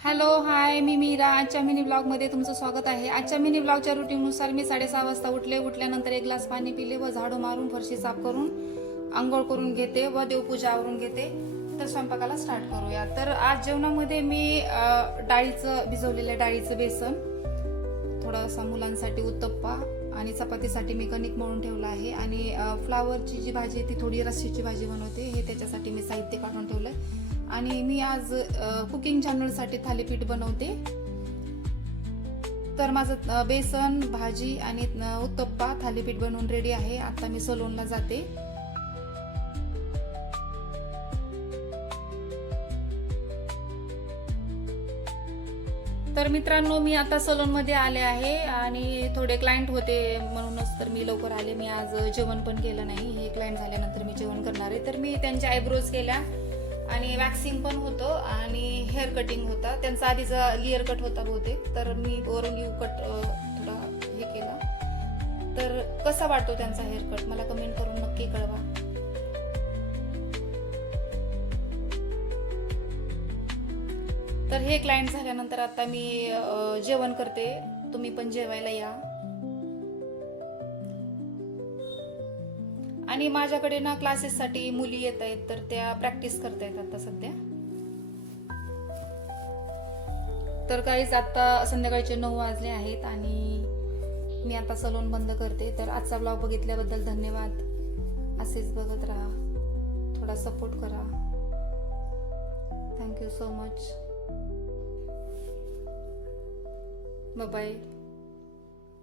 Hello hi, मी मीरा. आजच्या mini ब्लॉगमध्ये तुमचं स्वागत आहे. आजच्या मिनी ब्लॉगच्या रुटीननुसार मी 6:30 वाजता उठल्यानंतर एक ग्लास पाणी पिले व झाडू मारून फरशी साफ करून आंघोळ करून घेते व देवपूजा आवरून घेते. तर स्वयंपाकाला स्टार्ट करूया. तर आज जेवणामध्ये मी भिजवलेल्या डाळीचं बेसन, थोडासा मुलांसाठी उत्तप्पा आणि चपातीसाठी मी कणिक मळून ठेवलं आहे. आणि फ्लावरची जी भाजी ती थोडी रस्स्याची भाजी बनवते, हे त्याच्यासाठी मी साहित्य काढून ठेवलंय. आणि मी आज कुकिंग चॅनलसाठी थालीपीठ बनवते. तर माझं बेसन, भाजी आणि उत्तप्पा थालीपीठ बनवून रेडी आहे. आता मी सलूनला जाते. तर मित्रांनो, मी आता सलून मध्ये आले आहे आणि थोडे क्लायंट होते म्हणूनच तर मी लवकर आले. मी आज जेवण पण केलं नाही. हे क्लायंट झाल्यानंतर मी जेवण करणार आहे. तर मी त्यांच्या आयब्रोज केल्या आणि वॅक्सिंग पण होतं आणि हेअर कटिंग होता. त्यांचा आधीचा लेअर कट होता बहुतेक, तर मी वरून यू कट थोडा हे केला. तर कसा वाटतो त्यांचा हेअर कट मला कमेंट करून नक्की कळवा. तर हे क्लायंट झाल्यानंतर आता मी जेवण करते. तुम्ही पण जेवायला या. आणि माझ्याकडे ना क्लासेससाठी मुली येत आहेत, तर त्या प्रॅक्टिस करतायत आता सध्या. तर काहीच आता संध्याकाळचे 9 वाजले आहेत आणि मी आता सलून बंद करते. तर आजचा ब्लॉग बघितल्याबद्दल धन्यवाद. असेच बघत राहा, थोडा सपोर्ट करा. Thank you so much. Bye bye.